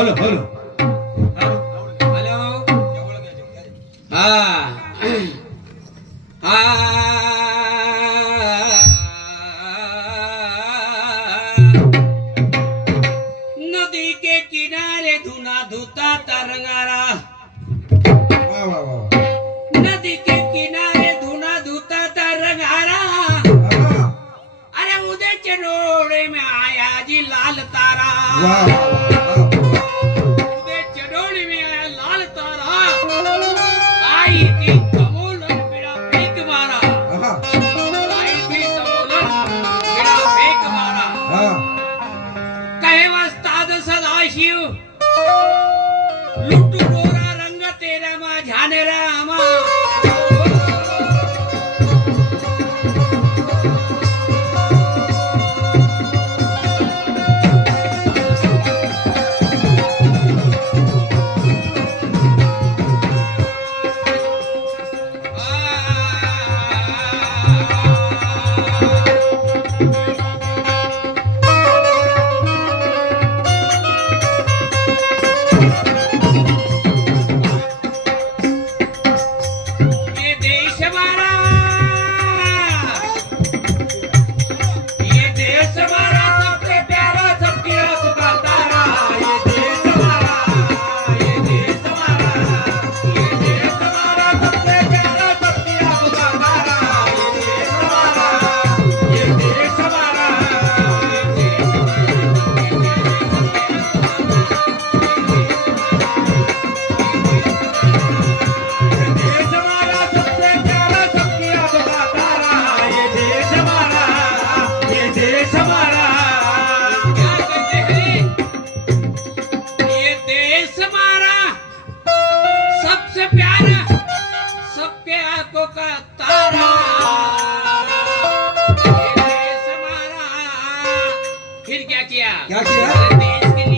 Hello hello hello हा नदी के किनारे धुना धुता तरंगारा वा वा वा नदी के किनारे धुना धुता तरंगारा अरे उदय के डोळे में आया जी लाल तारा वा उदय के डोळे में आया लाल तारा आई थी कमोलन बिना फेंक मारा आई थी कमोलन बिना फेंक मारा कहे वस्ताद सदाशिव लुट्टू गोरा रंग तेरा माझ्याने रामा ये देश हमारा सबसे प्यारा सबकी आंख का तारा ये देश हमारा ये देश हमारा ये देश हमारा सबसे प्यारा सबकी आंख का तारा ये देश हमारा ये देश हमारा देश हमारा सबसे प्यारा सबकी आंख का तारा ये देश हमारा ये देश हमारा क्या कहते हैं ये देश हमारा सबसे प्यारा सबके आंखों का तारा ये देश हमारा फिर क्या किया क्या किया? अरे देश के